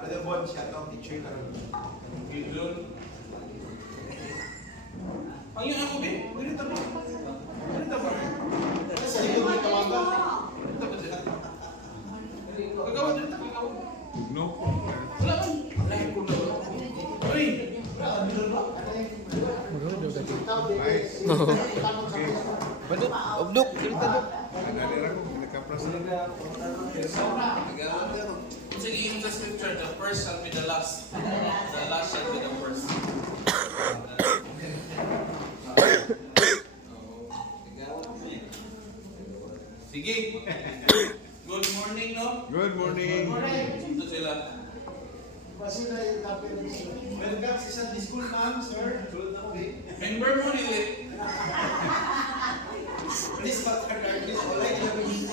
Brother Bon, shout out teacher ka rin. Gidlon. Ang yun ako, Bin. Ganito ba? Ganito ba? Sa iyo, may tawaga. Ganito ba sila? Kagawa dito, kagawa. No. Wala man. Lahat ko na. Uy! Obduk, cerita dok. Ada daerah kok nakapras na. Sige, in the scripture, the first shall be the last. The last shall be the first. Sige. Good morning, no? Good morning. Ito sila. Welcome sa Sunday School, ma'am, sir. Tulad na ko, eh. Member mo nila. Please, Pastor Darkness, wala yung lamin.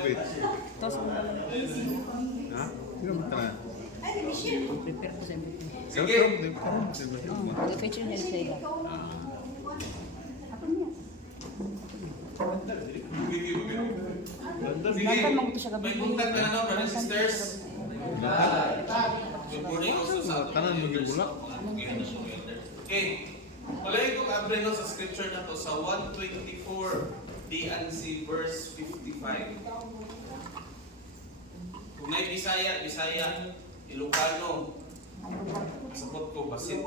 Wait. Ha? Sino ba tara? Prepare ko sa mga. Sige. Mag-feature nila sa ila. Sige. Bantan mo ko siya gabi. May buntag na, no, brothers and sisters. Good morning also sa Tanan magibulak. Okay. Palagi ko kabre no sa scripture na to sa 124 D&C verse 55. Kung may Bisaya, Bisaya, Ilocano, sabot ko, Basit.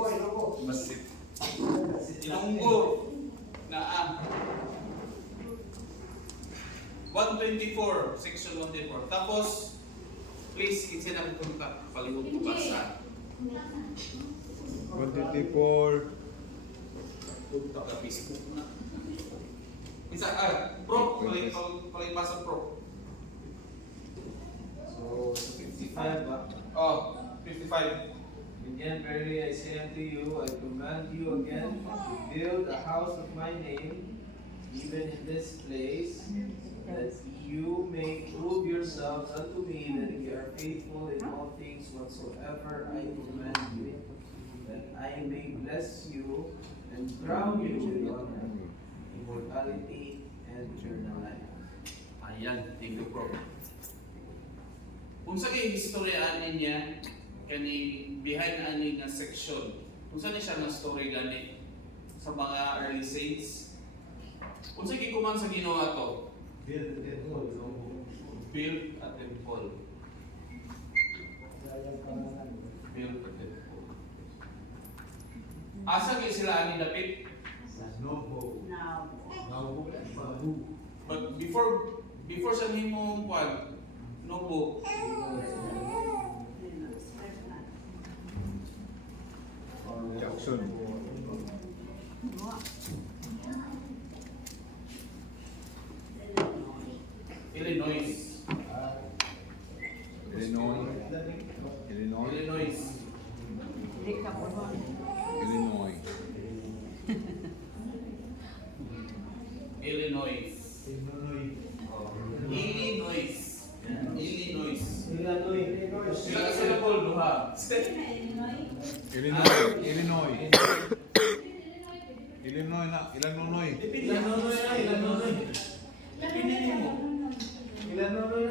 Basit. Ilonggo, naa. 124, section 124. Tapos, please, kinsa na kung palihog ko basa. 124. Punta ka Facebook na. Isa, bro, paling basa bro. So, 55 ba? Oh, 55. Again, verily I say unto you, I command you again to build a house of my name, even in this place, that you may prove yourselves unto me that you are faithful in all things whatsoever I command you, that I may bless you and crown you with honor, immortality, and eternal life. Ayan, thank you bro. Kung sa kay historyaan niya, kani behind ani nga section. Kung saan siya nga story gani sa mga early saints. Kung sa kuman sa Ginoo ato, build a temple. Build a temple. Asa kay sila ani dapit? But before sa himong kwan, Nobo. Jackson. Illinois. Illinois. Illinois. Illinois. Illinois. Illinois. Illinois. Illinois. Sila ka sila Paul, duha. Illinois. Illinois. Illinois na. Illinois. Pinili mo. Illinois.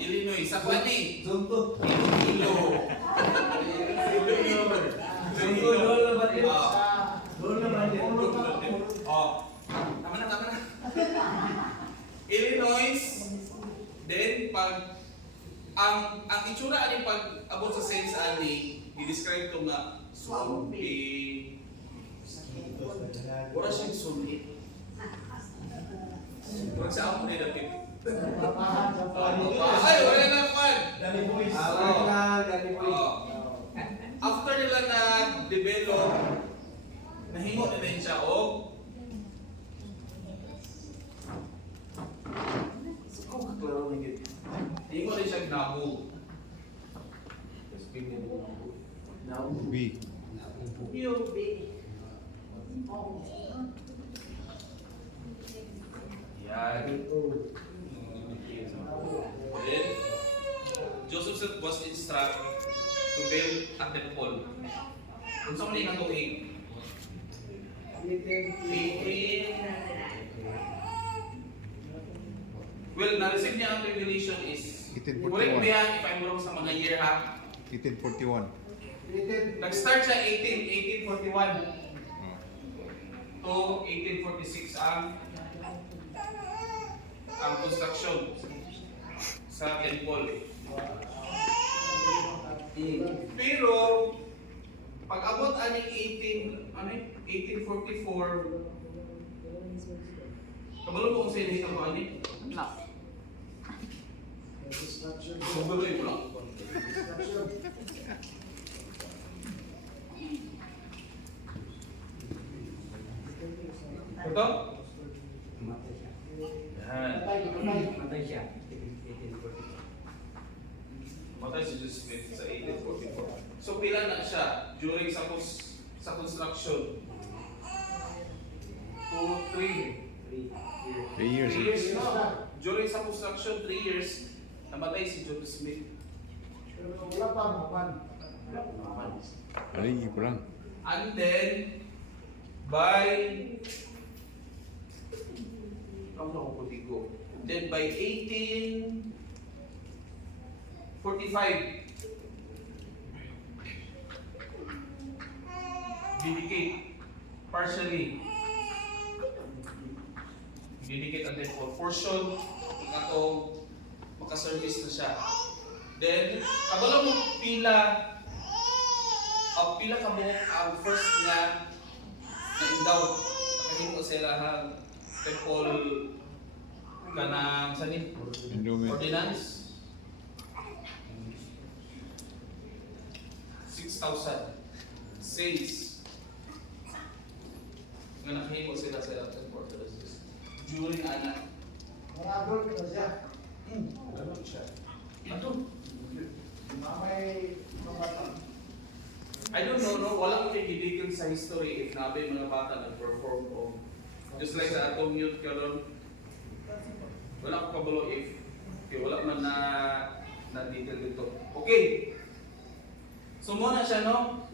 Illinois. Sa Klani. Zonto. Iloilo. Zonto, doon na ba din? Doon na ba din? Oh. Tama na. Illinois. Then, pag ang itsura ani pag abot sa sense ani, i-describe to nga swampy. Wala siyang sulit. Wala sa ako na dapit. Ay, wala na pan. After nila na-develop, nahingo na rin siya o hingo rin siya nabu. B. Yan. Then, Joseph was instructed to build a temple. Kung saan mo nga tuig? 18. Well, na-receive niya ang revelation is, 1841. correct me if I'm wrong sa mga year ha. 1841. Nag-start siya 1841 to 1846 ang construction sa temple. Pero pag abot aning 1844, kabalo mo kung sino ito ko ani? No. Kabalo ito lang. Ito? Yan. Matay si Joseph Smith sa 1844. So pila na siya during sa construction? 2, 3. 3 years. 3 years na. During sa construction, 3 years, namatay si Joseph Smith. Aligi pa lang. And then, by then by 1845, dedicate partially, dedicate and then for portion nga to makaservice na siya. Then kabalo mo pila ka buok ang first nga na indaw nakahimo sila ang temple kanang sanin Endowment. ordinance 6,000 says nga nakahimo sila sa temple during anak. Ano siya? Ano? I don't know, no? Walang pinigil sa history if nabi mga bata nag-perform o just like sa atong youth karon. Wala ko kabalo if okay, wala man na detail dito. Okay. So muna siya, no?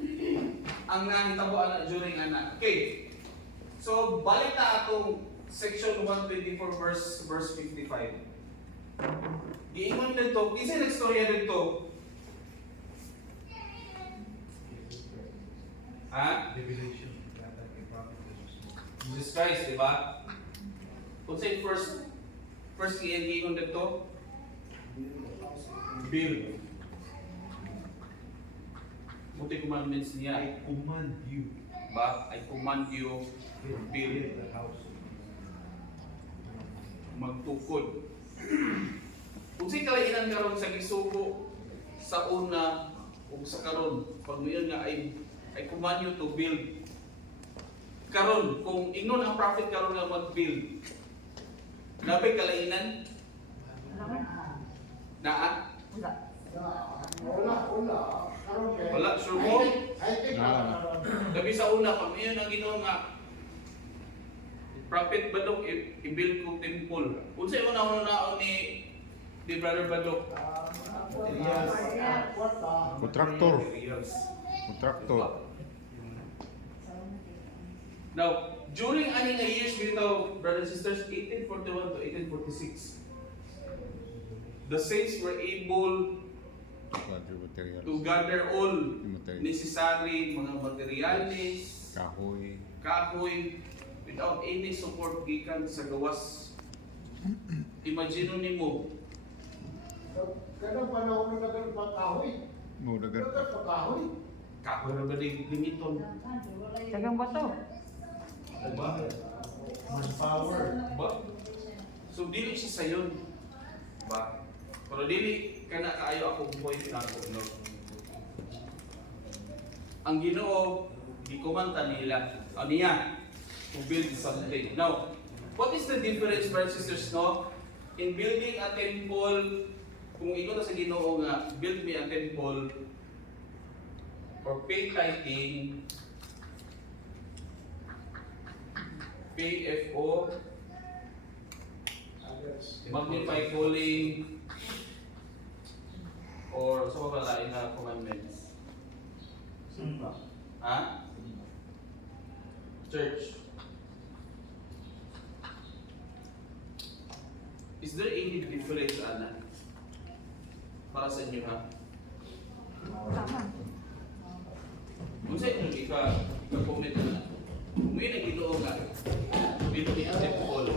Ang nahitabo ana during anak. Okay. So balik na atong section 124 verse 55. Giingon dito, kinsa nagstorya dito? Ha? Jesus Christ, di ba? Kung sa'yo first giingon dito, build. Multi commandments niya. I command you. Ba? I command you build. the house. Magtukod. Kung sa'yo kalainan karon sa gisugo sa una o sa karon, pag mayon nga I command you to build. Karon, kung ingnon ang prophet karon nga mag-build, nabay kalainan? Naa? Wala, sure mo? Gabi sa una, pag mayon ang Ginoo nga prophet Badok i-build ko temple. Kung sa'yo una-una ni Brother Badok? Kontraktor. Materials. Kontraktor. Now, during ani nga years dito, brothers and sisters, 1841 to 1846, the saints were able Radyo materials. to gather all Materials. necessary mga materials, Kahoy. kahoy, without any support gikan sa gawas. Imagine nimo, Kada panahon na nagkaroon pa kahoy. Mo dagan. Nagkaroon pa kahoy. kahoy ra ba di limiton? Tagang bato. Diba? Manpower. Ba? So dili siya sayon. Ba? Pero dili kana kaayo ako point na ako, no. Ang Ginoo gikomanta nila aniya to build something. Now, what is the difference, brothers and sisters, no? In building a temple, kung ito na sa Ginoo nga build me a temple or pay tithing, PFO, Yes. Magnify calling or sa pabalain na commandments. Simba. Ha? Church. Is there any difference, Ana? Para sa inyo, ha? Tama. Kung sa inyo, ika-comment na. Kung may nag-inoong ka, dito ni Ate Paul.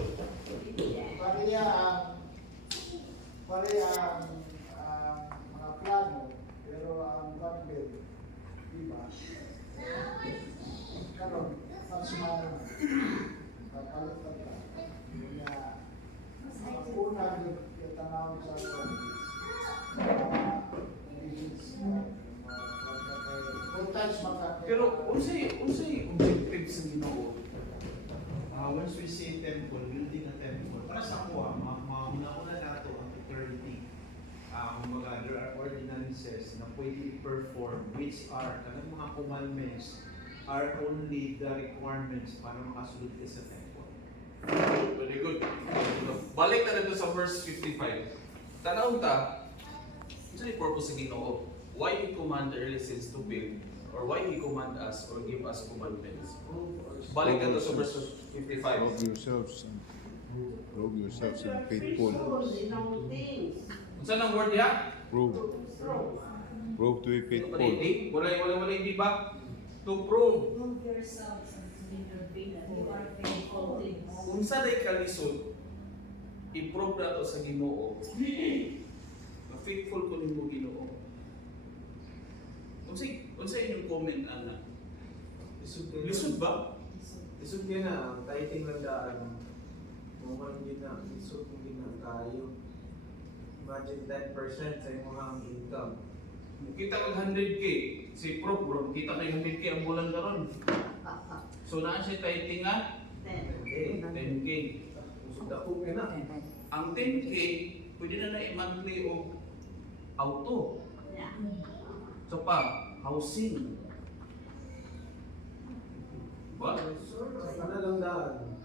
Pareha ang mga plano, pero ang Bible, diba? Karon, mas sumama. Kakalitan ka. Kaya, ang unang yung tanawin sa akin, Pero unsay objective sa Ginoo? Once we say temple, building a temple, para sa ako, mauna-una na ito ang eternity. Kumbaga, there are ordinances na pwede i-perform, which are, kanang mga commandments, are only the requirements para makasulod ka sa temple. Very good. Balik na dito sa verse 55. Tanaw ta, ito yung purpose sa Ginoo. Why He command the early saints to build? Or why He command us or give us commandments? Balik na dito sa verse 55. Prove yourselves and faithful. Saan ang word niya? Prove. Prove to be faithful. Wala, hindi ba? To prove. Prove yourselves and that you are faithful things. Kung sa day kalisod, i-prove na to sa Ginoo. Na faithful ko nimo Ginoo. Unsay inyong comment, Ana? Lisod ba? Isog din na, ang tithing lang daan. Mukhang din na, isog mo din na tayo. Imagine 10% sa iyong mga income. Kita kag 100k, si Prof, bro, kita kay 100k ang bulan karon. So naa siya tithing nga 10K. 10k. Usog ako ka na. Ang 10k pwede na i-monthly o auto. So pa, housing. Ba? Ano lang daan?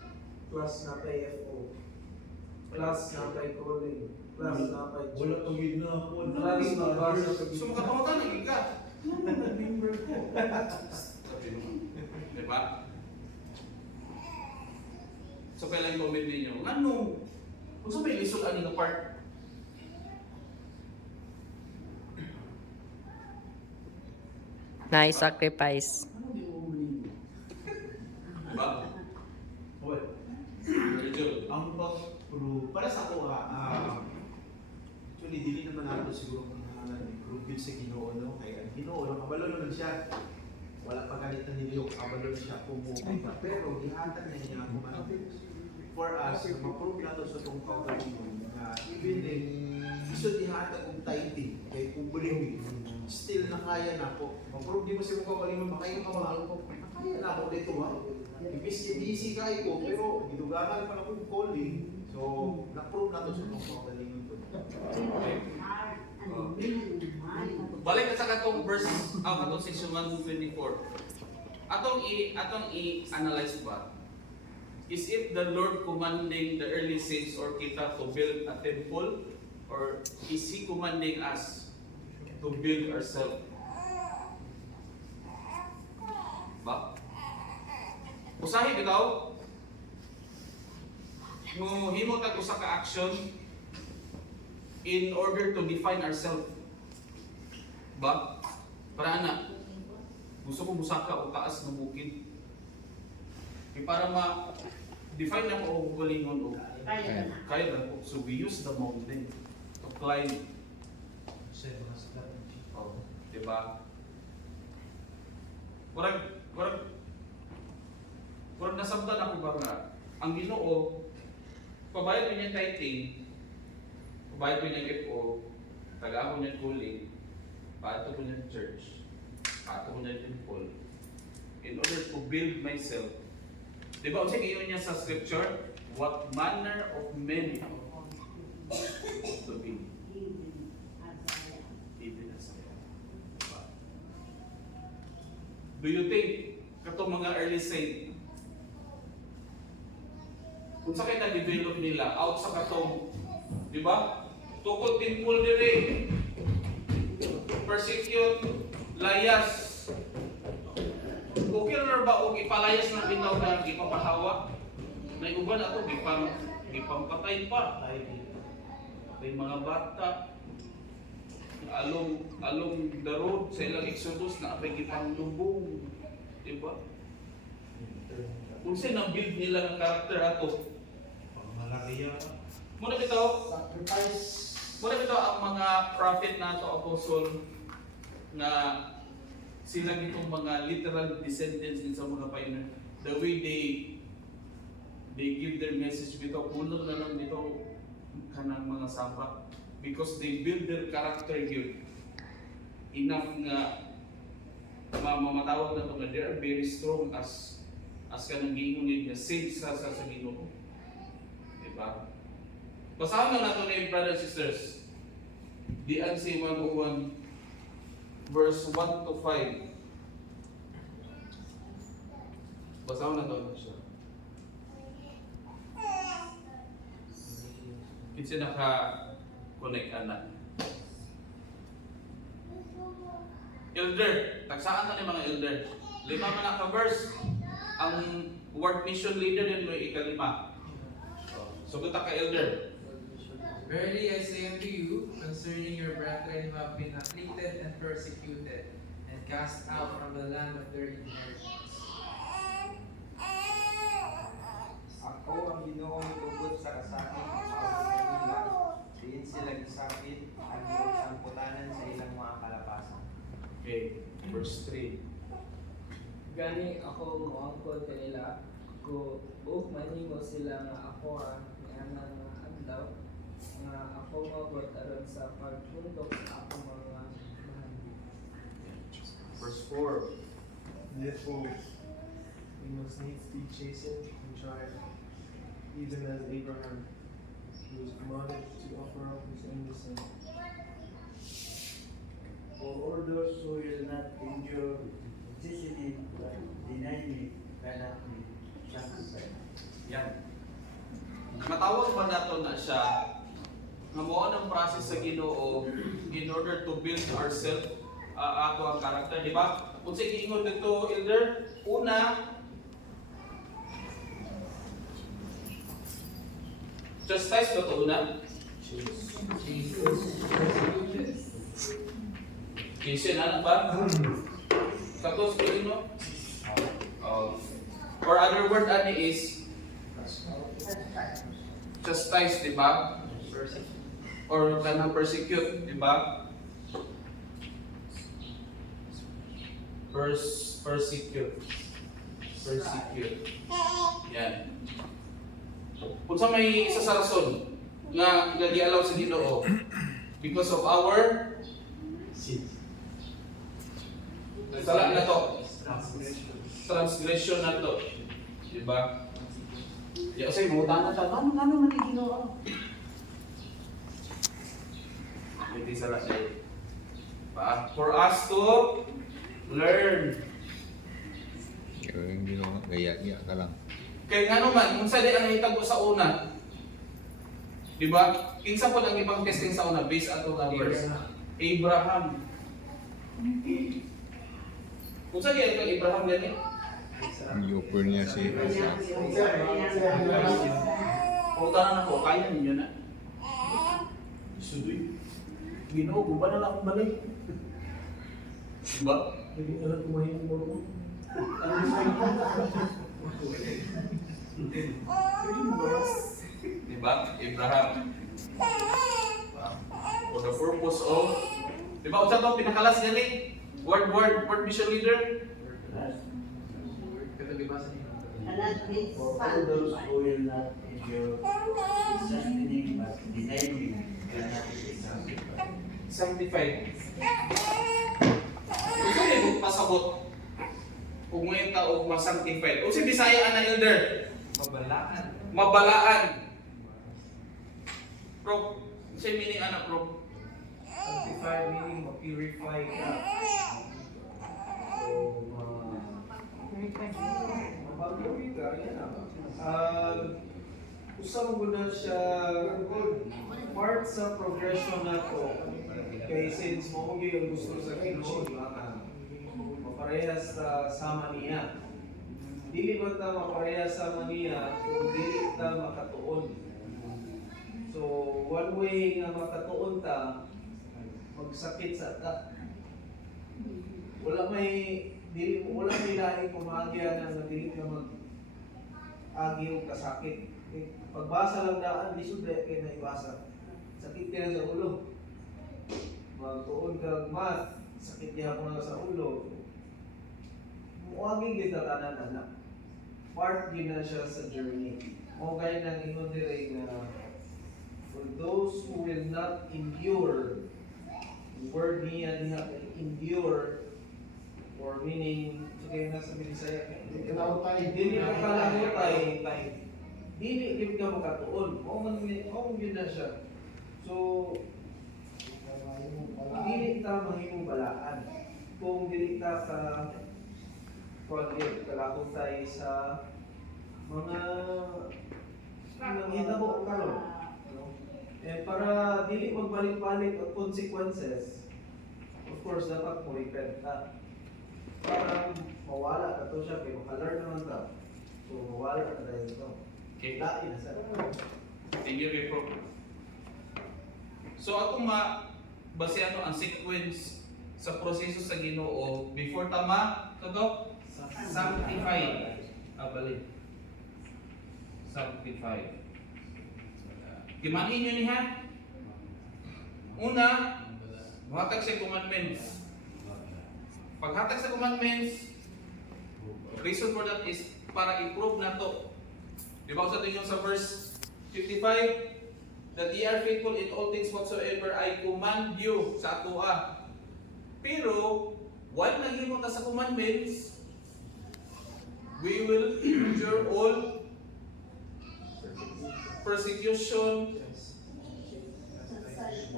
Plus na kay FO. Plus na kay calling. Plus na kay Wala pag yun na ako. Plus na bus. So makatawagan na ka. Member ko. Sabi mo. Diba? So kailan comment ninyo? Ano? Kung sa may lisod ani nga part? Nice sacrifice. Ano di mo maligo? Diba? Well, Virgil. ang pag-prove, para sa ako actually, dili naman ako siguro prove sa Ginoo, no? Kaya ang Ginoo, no, kabalo naman siya. Wala pa ganitan nila yung kabalo siya pumupunta. Pero, ihatan na niya ako for us, na ma-prove na ito sa itong pagkalimon, na even din, gusto ihatan kong tithing, kay kubuliwi, still na kaya na ako. Ma-prove di mo sa mukha kalimon, makayo ka mahal ko, kaya na ako dito ha. Busy kayo ko, pero gidugangan pa akong calling. So, na-prove na ito sa itong pagkalimon ko. Balik na sa katong verse, katong section 124. Atong i-analyze ba? Is it the Lord commanding the early saints or kita to build a temple? Or is He commanding us to build ourselves? Ba? Usahi bitaw. Himo tag usa ka action in order to define ourselves. Ba? Para ana. Gusto ko musaka o taas ng bukid. Para ma-define na ko o galingon o kaya na po. So we use the mountain to climb. Oh, diba? Kurang nasabtan ako ba nga, ang Ginoo, pabayad mo niya tithing, pabayad mo niya FO, taga ako niya calling, paato ko niya church, paato ko niya temple, in order to build myself. Diba, kasi ngayon niya sa scripture, what manner of men to be? Even as I am. Diba? Do you think, katong mga early saint, Kung sa kaya na-develop nila, out sa katong, di ba? Tukod pinpul diri, persecute, layas. Okay na ba o ipalayas na bitaw na ipapahawa? Naiuban ako, gipampatay pa. May mga bata, along the road sa ilang exodus na apay gipanglubong. Di ba? Kung saan ang build nila ng karakter ato, Malariya. muna bitaw, Sacrifice. muna bitaw ang mga prophet na ito, apostle, na sila nitong mga literal descendants din sa mga pioneer. The way they give their message bitaw, kulang na lang dito kanang mga samba. Because they build their character good. Enough nga mamatawag na ito nga they are very strong as kanang gingunid nga saints sa Ginoo. Diba? Basahan lang nato ni brothers and sisters. D&C 101 verse 1 to 5. Basahan na to siya. Kinsa naka-connect anak. Elder, tagsaan na ni mga elder. 5 man na ka-verse. Ang word mission leader din mo ikalima. So kita ka elder. Verily I say unto you, concerning your brethren who have been afflicted and persecuted, and cast out from the land of their inheritance. Ako ang Ginoo tungkol sa kasakit ng mga kanila, diin sila gisakit, ang ang putanan sa ilang mga kalapasan. Okay, verse 3. Gani ako moangkod kanila, ko manimo sila nga ako ang niana nga adlaw, nga ako mabot aron sa pagtundok sa akong mga mahal. Verse 4. Therefore, we must needs be chastened and tried, even as Abraham, who was commanded to offer up his only son. For all those who will not endure necessity but deny me cannot be sanctified. Yan. Matawag ba nato na siya nga mo ang process sa Ginoo in order to build ourselves ato ang character, di ba? Kung sa giingon dito, elder, una, chastise ba ito una? Kishin, ano ba? Tapos, no? Or other word ani is chastise, di ba? Or kanang persecute, di ba? Persecute. Yan. Kung sa may isa sa rason nga gi-allow sa Ginoo because of our sin. Sala na to. Transgression na to. Diba? Ya, kasi mga na ta, ano man ni Ginoo? Hindi sala siya. For us to learn. Yung ginawa, gaya-gaya ka lang. Kaya nga naman, kung sa di ang hitag ko sa una, di ba? Kinsa po ang ibang testing sa una based ato nga verse? Abraham. Kung sa di ang Abraham gani? Yung offer niya si Isaac. Pautanan ako, kaya ninyo na. Sudoy. Ginoo, kung ba na lang akong balik? Diba? Hindi alam kung mahimong mo ko. Diba? Abraham. For the purpose of, diba? Kung saan ito pinakalas gani? Word mission leader? For all those who will not endure sustaining but deny me cannot be sanctified. Sanctified. Kung saan yung pasabot? Kung ngayon ka o masanctified. Kung si Bisaya na elder? Mabalaan. Mabalaan. Bro, siya meaning anak bro? Sanctify meaning ma-purify ka. So, mapag-purify ka, yan Usa mo na siya part sa progression nato. Kay since mo ang gusto sa Ginoo nga maparehas sa sama niya. Dili man ta maparehas sama niya kung dili ta makatuon. So one way nga makatuon ta magsakit sa ta. Wala may lahi kumagya na dili ka mag-agi o kasakit. Pagbasa lang daan, di sudre kay naibasa. Sakit ka na sa ulo. Magtuon ka math, sakit niya ako na sa ulo. Muaging kita tanan anak. Part din na siya sa journey. O kaya nang ingon dire na for those who will not endure, the word niya endure, or meaning, sige na sa Binisaya, dili ka kalangutay, dili gid ka makatuon. Mao man yun na siya. So dili ta mahimong balaan kung dili ta ka kalangutay sa mga nanghitabo karon. Eh para dili magbalik-balik ang consequences, of course dapat mo repent ta. Para mawala ka to siya, kaya makalar naman ta. So mawala ka dahil ito. Okay. Lain na sa Thank you, Bro. So atong basehan ang sequence sa proseso sa Ginoo before tama to sanctify. Balik. Sanctify. Gimahin nyo niya. Una, buhatag sa commandments. Paghatag sa commandments, reason for that is para i-prove na to. Di ba sa tingin sa verse 55, that ye are faithful in all things whatsoever I command you sa atua. Pero, while naghimo ta sa commandments, we will endure all persecution,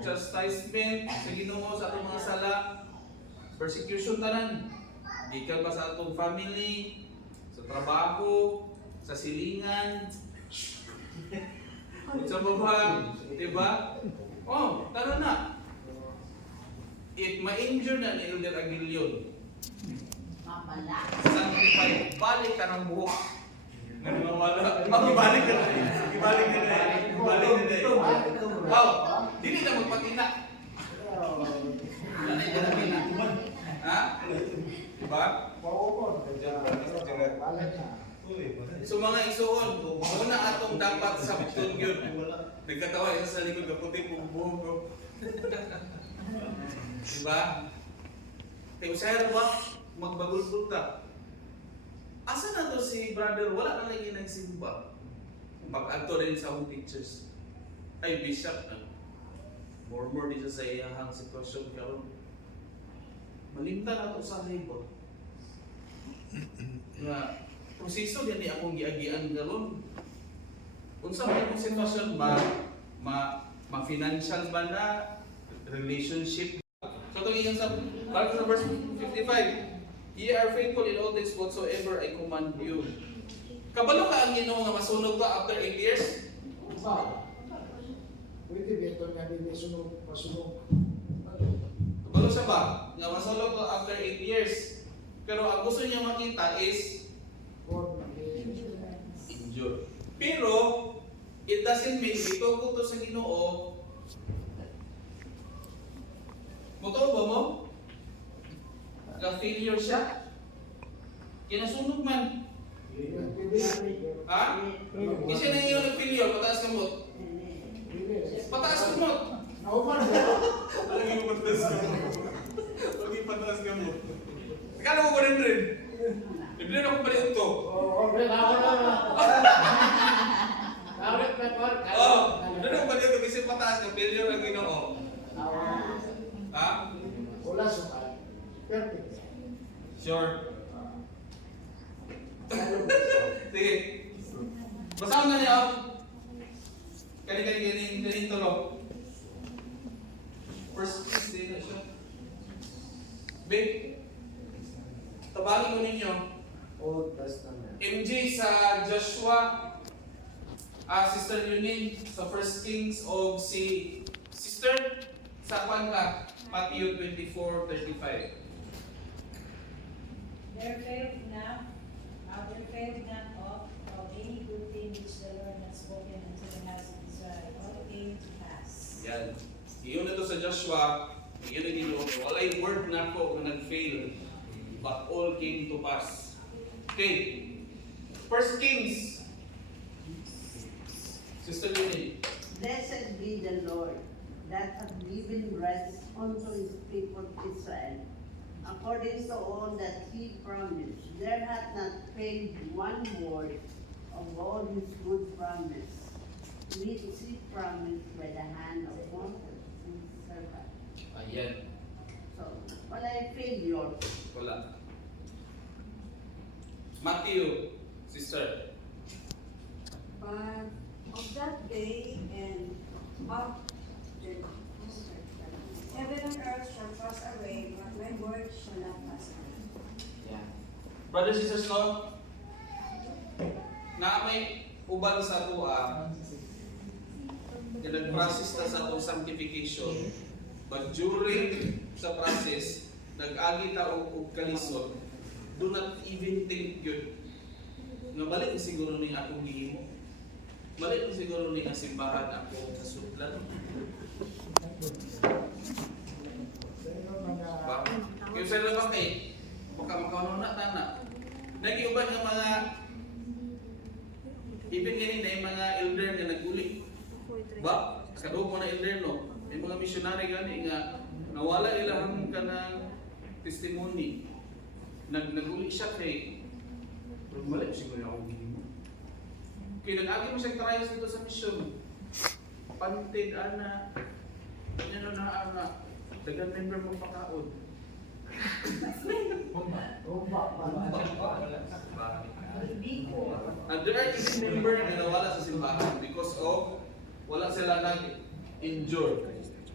chastisement sa Ginoo sa atong mga sala, persecution tanan. Gikan ba sa atong family, sa trabaho, sa silingan, sa baba, diba? Oh, tara na. If ma-injure na ni Elder Aguilion, sanctify, balik ka ng buhok. Nanawala. Ibalik ka na. Ibalik ka na. Ibalik ka na. Oh, dili na magpatina. Wala na yung patina. Ha? Diba? So mga isuon, muna atong dapat sabton yun. Nagkatawa isa sa likod, kaputi po buhok ko. Diba? Kaya usaya ba? Magbagulbul ta. Asa na to si brother? Wala na lang yung nagsimba. Pag-adto rin sa home pictures. Ay, bishop na. More dito sa iyahang sitwasyon karon. Malimtan ato sa labor. Nga, proseso din di akong giagian galon. Unsa man yung sitwasyon ma-financial ba na relationship. So ito sa verse 55. Ye are faithful in all things whatsoever I command you. Kabalo ka ang Ginoo nga masunog ka after 8 years? Pwede beto nga din masunog. Kabalo siya ba? Nga masunog ka after 8 years. Pero ang gusto niya makita is endure. Pero it doesn't mean ito ko to sa Ginoo. Motoo ba mo? Failure siya? Kinasunog man. Ha? Kasi na iyo nag-failure, pataas kamot. Pataas kamot. Lagi pataas kamot. Lagi pataas kamot. Kala ko rin. Bibili na akong balik ito. Bibili na akong balik ito kasi pataas ka, failure ang Ginoo. Ha? Wala sukal. Perfect. Sure. Sige. Basahan na niya. Kani tulo. First Tuesday na siya. Babe, tabangin ko ninyo. Old Testament. MJ sa Joshua Sister Yunin, sa First Kings of si Sister, sa kwan ka, Matthew 24:35. There failed not of any good thing which the Lord had spoken unto the house of Israel. All came to pass. Yan. Iyon na to sa Joshua, iyon na Ginoo, walay word na ko na nag-fail, but all came to pass. Okay. First Kings. Sister Yunin. Blessed be the Lord that hath given rest unto his people Israel, according to all that he promised. There hath not failed one word of all his good promise, which he promised by the hand of Moses his servant. Ayan. So, wala yung failure. Wala. Matthew. Sister. But of that day and of the heaven and earth shall pass away, but my word shall not pass away. Yeah. Brothers and sisters, no? Na may uban sa tuwa, na nag-process na sa atong sanctification, but during sa process, nag-agi ta og kalisod, do not even think yun. Nga balik na siguro ni akong gihimo. Balik na siguro ni ang simbahan ako kasudlan. Ba? Kaya sa lang kay baka makaunaw na tana. Nagiuban ng mga even gani na yung mga elder nga naguli. Ba? Kadugo na elder no. May mga missionary gani nga nawala ilang kanang testimony. Naguli siya kay pero mali siguro ako gihimo. Kaya nag-agi mo siyang trials dito sa mission. Pantig, ana. Ano na, ana. Dagan member mo pakaon. And there are even member na nawala sa simbahan because of wala sila nag-endure.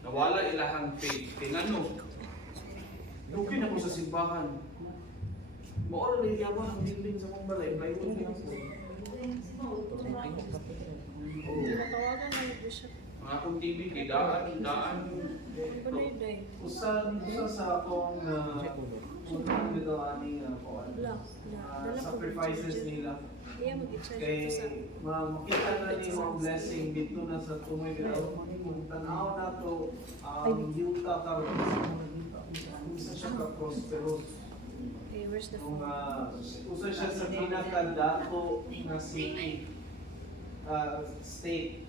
Nawala ilahang faith. Kaya ano? Lugi na ko sa simbahan. Maura na yawa ang building sa mong balay. Plywood na ako. Tinatawagan na yung bishop. Mga akong TV, kay daan. Usan sa akong unang dito ani sacrifices nila. Kay makita na ni mga blessing dito na sa tumoy pero kung tanaw na to yuta karon sa siya ka prosperous. Where's the Kung phone? usa siya sa pinakadato na city state.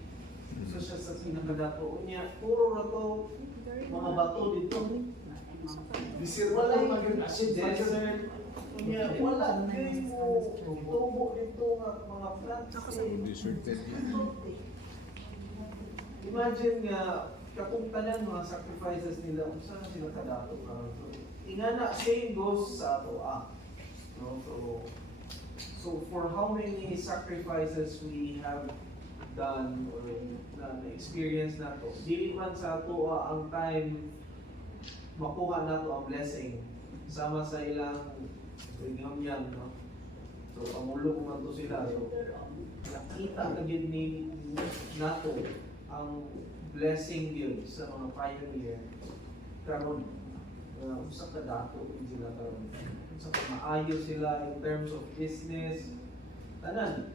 Usa siya sa pinakadato niya puro na to mga bato dito. Wala yung desert. Wala kayo tubo dito mga plants. Deserted. Imagine nga katong tanan mga sacrifices nila kung saan sila kadato karon. Ingana same goes sa ato no? So for how many sacrifices we have done or na-experience na to, dili man sa ato ang time makuha na to ang blessing sama sa ilang reunion, no? So amulo ko man to sila, so nakita na gid ni nato ang blessing yun sa mga pioneer karon usa ka dato sila karon usa ka maayo sila in terms of business tanan.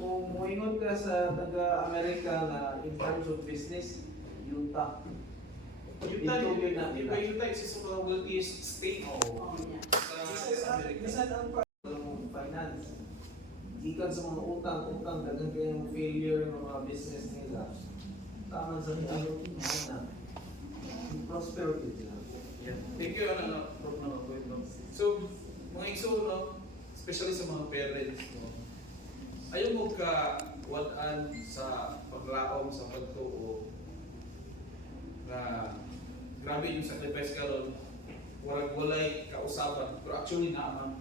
Kung moingon ka sa taga-Amerika na in terms of business, Utah. Utah is isa sa wealthiest state sa Amerika. Bisan ang finance. Ikan sa mga utang, dagang kayong failure ng mga business nila. Taman sa ano na prosperity nila. Thank you, So, mga igsoon, no? Especially sa mga parents, no? Ayaw mo ka walaan sa paglaom sa pagtuo na grabe yung sacrifice ka ron, walay kausapan, pero actually naman.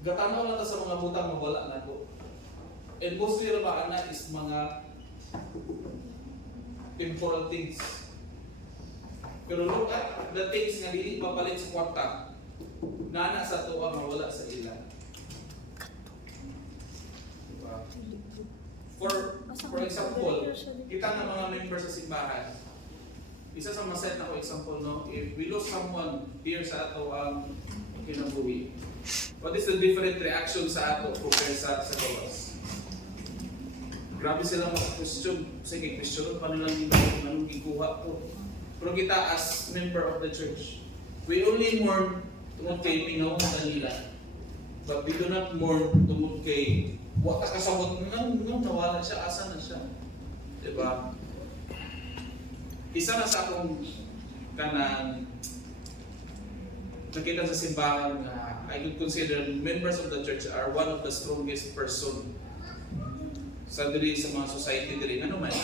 Gatanaw na ta sa mga butang mawala na to. And mostly na is mga temporal things. Pero look at the things nga dili mapalit sa kwarta. Nana sa tuwa mawala sa ilan. Diba? For example, kita ng mga members sa simbahan. Isa sa maset na ko example, no? If we lose someone here sa ato ang kinabuhi, what is the different reaction sa ato compared sa gawas? Grabe silang mag-question. Sige, question pa nilang anong gikuha ko. Pero kita as member of the church, we only mourn tungod kay pinawang nila. But we do not mourn tungod kay wata kasabot nang nawala siya, asa na siya. Diba? Isa na sa akong kanang nakita sa simbahan na I would consider members of the church are one of the strongest person sa diri sa mga society diri. Ano man?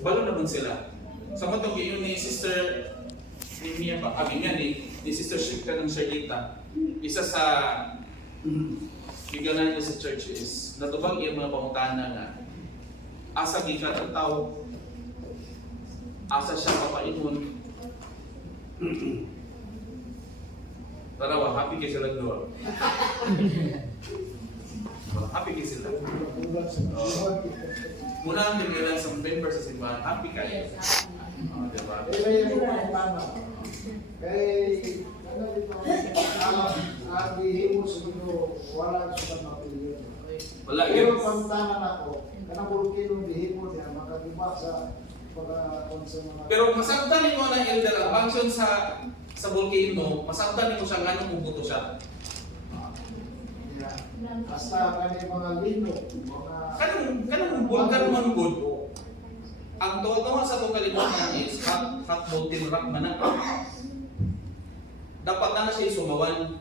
Balo naman sila. Sa matong yun ni Sister Mia pa, kami nga ni Sister Shikta ng Sharlita. Isa sa giganan niya sa church is natubang yung mga pangutana na asa gikat ang tao, asa siya papaingon. Tarawa, happy kayo sila doon. Happy kayo sila. Muna ang tingnan sa member sa simbahan, happy kayo. Diba? Ano dito, ang bihimo sa Ginoo, wala sa mapili. Wala Pero yun. pantangan ako, kanang bulkino bihimo niya, makadiba sa mga... Pero masaktan mo na elder ang function sa volcano, masaktan mo siya nga nung bubuto siya. Basta kani mga lino, mga... Kanang vulkan man good. Ang tawag sa itong kalimutan is hot molten rock man na. Dapat na siya sumawan.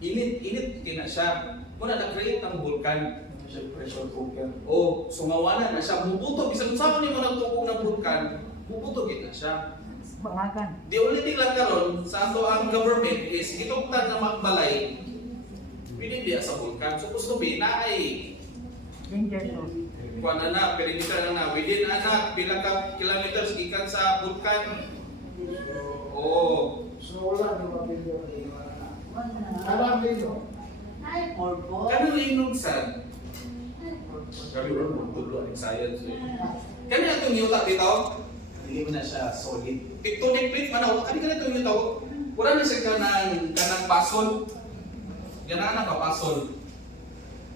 Init kina siya. Muna na-create ng vulkan. Pressure cooker. O, sumawanan na siya. Mubuto. Bisag saan mo ng tukong ng vulkan, mubuto na siya. The only thing lang karon sa ato ang government is itugtad na magbalay. Hindi sa vulkan. Supposed to be na ay kuan na perimeter na within ana pila ka kilometers gikan sa vulkan. Oh. So wala na mapili. Alam lino. Ay, porpo. Kanang linog sad. Kami ron magtulo ang science. Kani atong yuta dito. Hindi mo na siya solid. Tectonic plate man ako. Kani kanang itong yuta. Wala na siya kanang pasol. Ganaan na kapasol.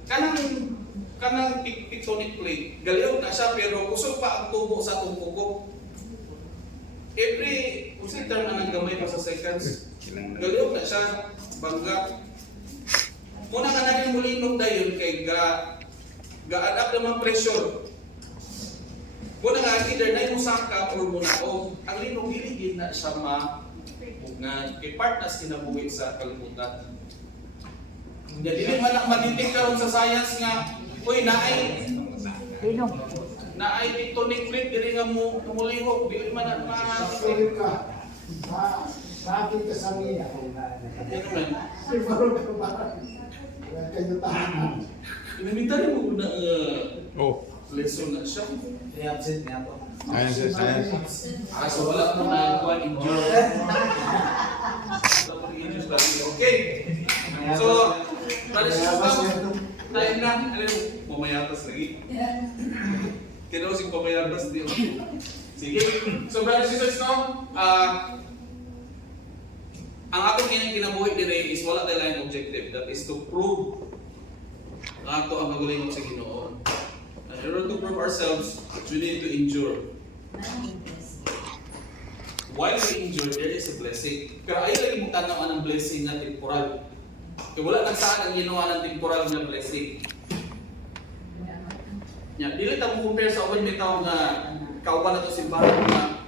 Kanang tectonic plate. Galiog na siya pero kusog pa ang tubo sa tungkok. Every term na naggamay pa sa seconds. Galiog na siya. Bangga. Muna ka natin mulinog dayon kay ga-adapt naman pressure. Muna nga either na yung saka or muna o ang linog hiligid na siya nga kay part na sinabuhi sa kalimutan. Dili man ang maditik karon sa science nga uy naay tectonic plate dili nga mo tumulihok dili man na Sapil ka. Bakit ka sa niya? ano man. Siguro ka ba? Kayo tahanan. Inimitari mo na Oh, lesson na siya. I-absent niya ako. science. So wala mo na kuan injure. Okay. So, balik sa time na, alam mo, mamayatas lagi. Kaya si pamayatas din. Sige. So, brothers and sisters, no? Ang atong kinabuhi dire is wala tayong objective. That is to prove nga ato ang magaling sa Ginoo. In order to prove ourselves, we need to endure. While we endure, there is a blessing. Pero ayaw lagi mong tanawan ng blessing na temporal. Kaya wala nang saan ang ginawa ng temporal na blessing. Dili ta mo compare sa uban bitaw nga kauban na to simbahan na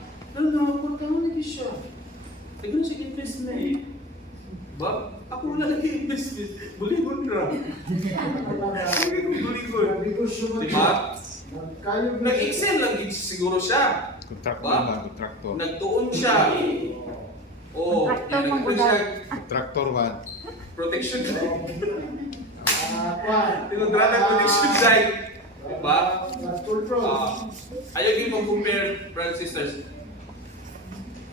kung kaon lagi siya. Tignan siya invest na eh. Ba? Ako wala lagi invest. Buligon ra. Buligon. Diba? Nag-excel lang siguro siya. Kontraktor. Nagtuon siya. Oh, nagtuon siya. Kontraktor ba? Protection. Tinundrada protection side. Diba? Ayaw yung compare, brothers and sisters.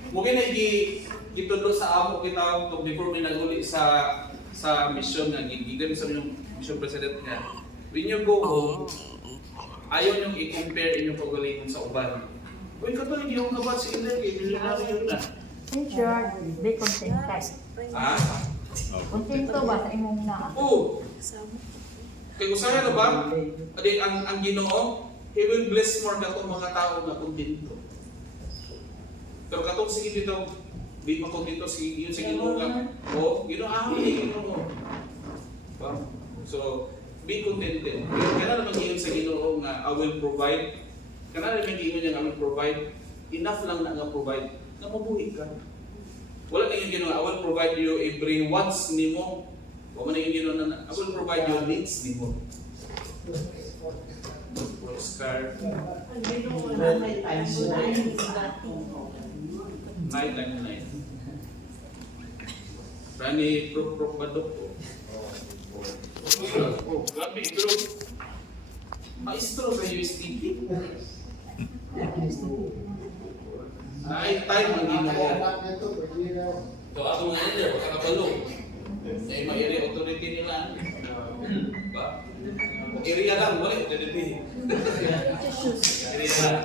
Mungkin na gitudlo sa amo kita before may naguli sa sa mission nga gigigan sa inyong mission president nga. When you go home, ayaw niyong i-compare inyong kagalingon sa uban. Uy, kapag hindi yung kabat si Inder, milyonaryo na. In short, be contented. Ha? Kontento ba sa imong na? Oo. Kaya usaya na ba? Adi, ang Ginoo, He will bless more katong mga tao na kontento. Pero katong sige dito, di makontento sige yun sa Ginoo nga. O, Ginoo, Ginoo. Ba? So, be contented. Pero kaya naman yun sa Ginoo nga, I will provide. Kaya naman yun niya, I will provide. Enough lang na nga provide. Na mabuhi ka. Wala na yung Ginoo, I will provide you every wants nimo. Wala na yung Ginoo na, I will provide your needs nimo. Oscar, Ang Ginoo na may timeline. night lang night. Rani, prok badok po. Oh, grabe, pero maestro sa USTP. Time ang Ginoo. So ako nga nila, kakabalo. May ma-area authority nila. Ba? Area lang, wala authority. Area lang.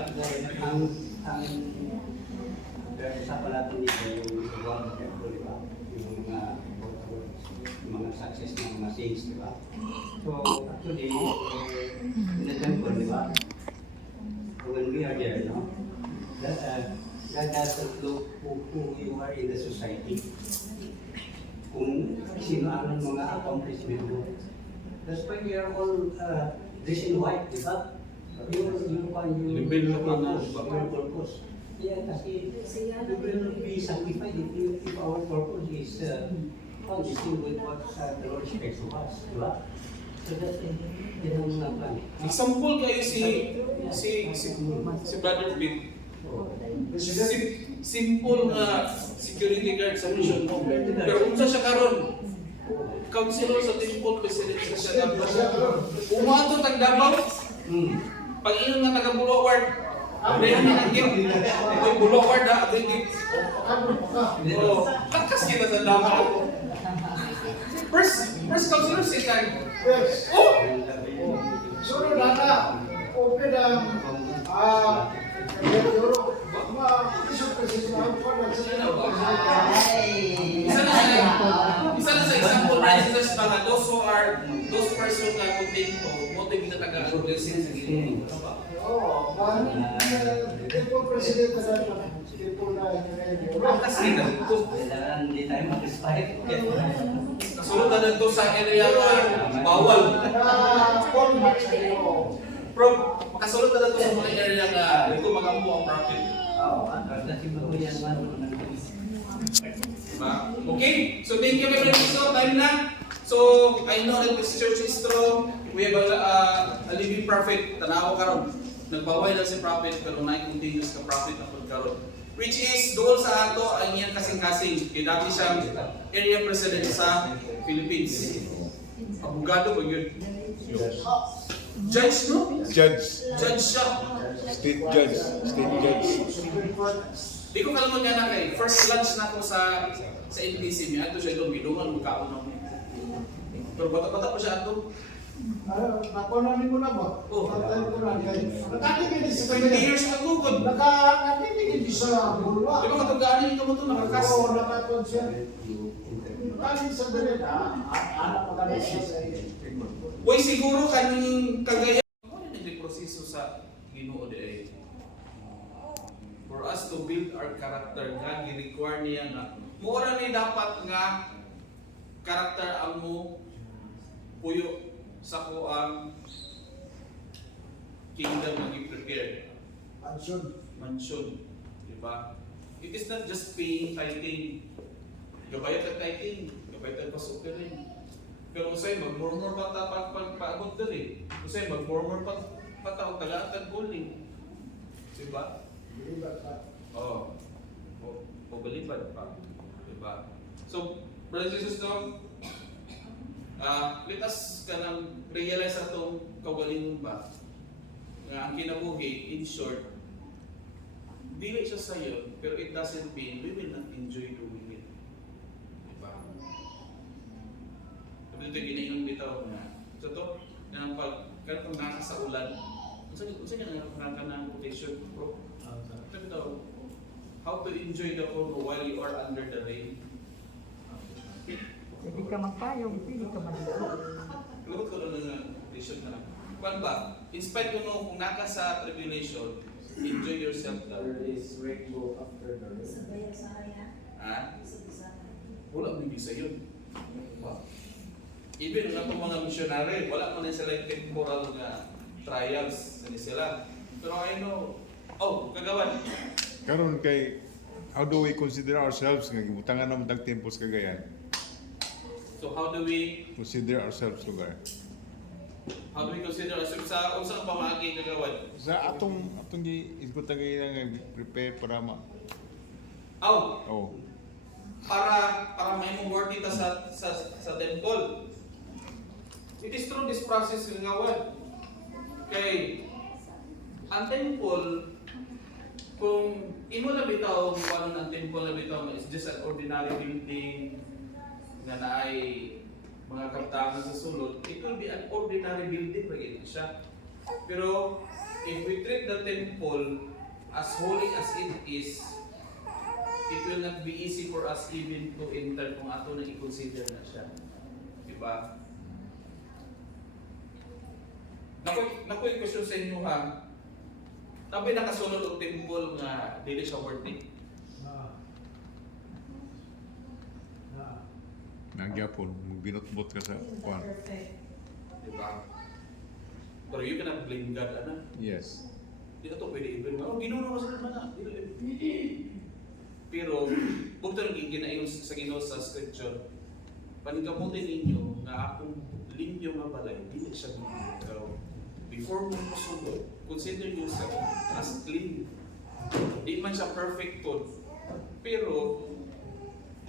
Sa palato nito yung one temple, di ba? Yung mga success ng mga saints, di ba? So actually, in the temple, di ba? When we are there, no? God doesn't look who you are in the society. Kung sino ang mga accomplishment mo. That's why we are all dressed in white, di ba? Yung purpose. Yeah, kasi we will be sanctified if our purpose is consistent with what the Lord expects of us, di ba? So that's yun ang mga plan. Example kayo si Brother Vic. Simple nga security guard sa mission mo. Pero unsa siya karon? Counselor sa temple president sa siya dapat. Umato tag Davao. Pag iyon nga taga Bulaward. Abrihan na ng gift. Ito'y Bulaward ha, ito'y gift. Oo, lakas kita sa Davao. First counselor second. Yes. Oh! Sunod na open ang Euro. Isip kasi sila ang panag sa Isa na sa example prices mga those person na kontento, motive na taga-blessing sa Ginoo. Oo, temple president na temple na Euro. Kasi na ito. Hindi tayo mag-inspire. Kasulod na dito sa area nga bawal. Format sa Euro. Bro, makasulod na dito sa mga area nga dito magampo ang profit. Oo, kasi maguyan man. Diba? Okay, so thank you very much. So, time na. So, I know that this church is strong. We have a living prophet. Tanawa karon. Nagbaway lang si prophet pero na-continuous ka prophet na pagkaroon. Which is, doon sa ato ang iyang kasing-kasing. Kaya dati siyang area president sa Philippines. Abogado ba yun? Judge, no? Judge. Judge siya. State judge. State judge. Di ko kalamang nga na kay. First lunch na ako sa NPC. May ato siya doon. Bidungan mo kaon. Pero bata-bata pa siya ato. Nakunanin mo na ba? Oo. Nakatigil sa 20 years ago. Nakatigil sa bulwa. Di ba katunggaan niyo mo ito nakakas? Oo, nakakonsyan. Kaling sa dalit, anak magalit siya sa iyo. Uy, siguro kaning kagaya. Ano yung proseso sa Ginoo di for us to build our character nga gi-require niya nga mura ni dapat nga character ang mo puyo sa kuang kingdom nga gi-prepare. Mansion, di ba? It is not just paying tithing. Gabayat ang tithing, gabayat ang pasok rin. Pero usay mag-murmur pa pag-paabot dali. Usay mag-murmur pa tao tagaan tag building. Diba? Oo. O balibad pa. Diba? So, brothers and sisters, let us kanang realize atong kaugalingon ba nga ang kinabuhi in short dili siya sayo pero it doesn't mean we will not enjoy doing it. Diba? dito ginayon bitaw nga. So to, nga pag kanang nasa sa ulan, unsa nga nangangka ng quotation bro? Ito bitaw, how to enjoy the cold while you are under the rain. Hindi ka magpayong, hindi ka maligo. Lugot ko doon ng quotation na lang. Kuan ba? In spite kung naka sa tribulation, enjoy yourself daw. There is rainbow after the rain. Sa bayan sa kaya, Ha? sa Bisaya. Wala may bisa yun. Diba? Even nga itong mga missionary, wala man na sila yung temporal nga trials sa sila. Pero I know, kagawan. Karon kay how do we consider ourselves nga gibutangan naman tag tempos kagayan? So how do we Consider ourselves lugar. consider ourselves sa unsa ang pamaagi kagawan? Sa atong isgutan kay nga prepare para ma Para may mong work dito sa temple. It is through this process kagawan. Kay ang temple, kung imo na bitaw kung ang temple na bitaw is just an ordinary building nga naay mga kaptahan sa sulod, it will be an ordinary building rin siya. Pero if we treat the temple as holy as it is, it will not be easy for us even to enter kung ato na i-consider na siya. Diba? Naku yung question sa inyo ha. Tabi nakasunod ang temple nga dili siya worth it. Nagyapon, binutbot ka sa kwan. Perfect. Diba? Pero you cannot blame God, ana. Yes. Hindi na ito pwede i-blame. Ginawa na sa mana. Pero, kung ito nang ginayon sa Ginoo sa scripture, panikamutin ninyo na akong limpyo nga balay, hindi siya bibitaw. Before mo musunod, consider yourself as clean. Di man siya perfect to. Pero,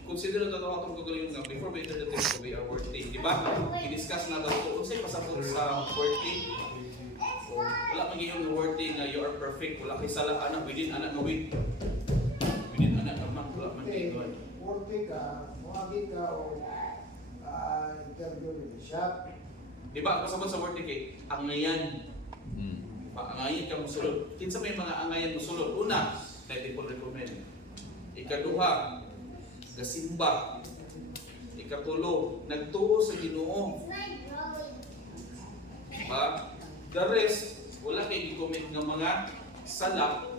consider na ito atong gagawin nga, before we enter the temple, we are worthy. Di ba? I-discuss na ito kung sa'yo pasapot sa worthy. Wala magiging worthy nga you are perfect. Wala kay sala anak, within anak na win. Within anak naman, wala man kayo doon. Worthy ka, muagi ka o interview with the shop. Di ba? Pasapot sa worthy kay angayan. Angayan ka musulod. Kinsa may mga angayan musulod. Una, na temple recommend. Ikaduha, gasimba. Ikatulo, nagtuo sa Ginoo. The rest, wala kay gi-comment ng mga sala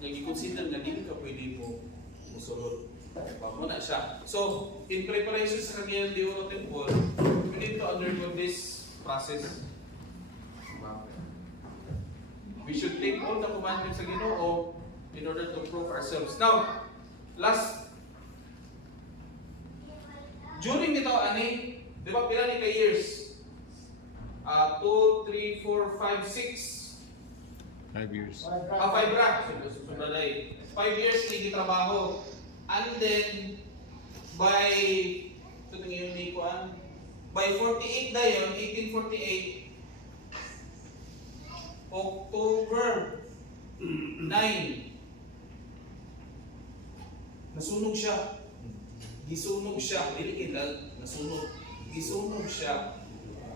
na gi-consider na dili ka pwede mo musulod. Mo na siya. So, in preparation sa kanyang Dio Temple, we need to undergo this process. We should take all the commandments sa Ginoo in order to prove ourselves. Now, last, during nito, ani, di ba pila ni ka years? 2, 3, 4, 5, 6. 5 years. 5 ra. 5 years ni gitrabaho. And then, by, ito tingin ni Kuan, by 48 dayon, 1848, October 9, nasunog siya. Gisunog siya. Dili kita, nasunog. Gisunog siya.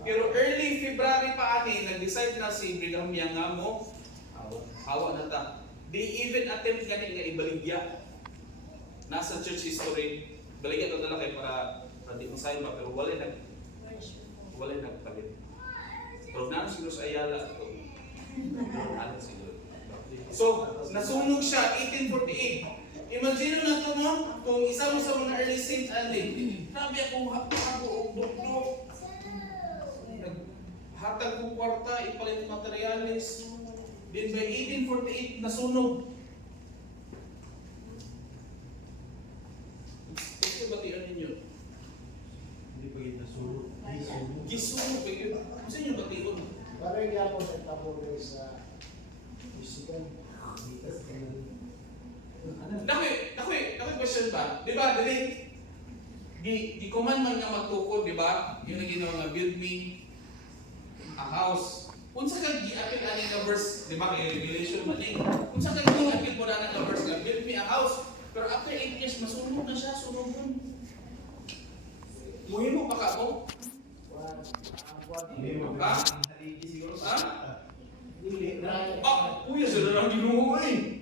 Pero early February pa ani, nag-decide na si Brigham Young nga mo, hawa na ta. They even attempt gani nga ibaligya. Nasa church history, baligya to dala kay para di masayang ba, pero wala nagpalit. Pero na siguro sa Ayala to. Ano siguro. So, nasunog siya 1848. Imagine na to mo, kung isa mo sa mga early saints ali, grabe akong hago og dugdog. Hatag kong kwarta, ipalit materialis. Then by 1848, nasunog. Ito batian ninyo? Hindi pa kita sunog. Gisunog. Gusto nyo batian? Parang yan po sa tabore sa Michigan. Nakoy question ba? Di ba, dali, di command man nga magtukod, di ba? Yung naginawa nga, build me a house. Unsa kang gi-apil ani nga verse, di ba, kay Revelation man eh. Unsa kang gi-apil mo na nga verse nga, build me a house. Pero after 8 years, masunog na siya, sunog nun. Muhimo pa ka mo? Hindi mo Ha? haligi siguro Ha? sa Ah, kuya, sila lang ginuho eh.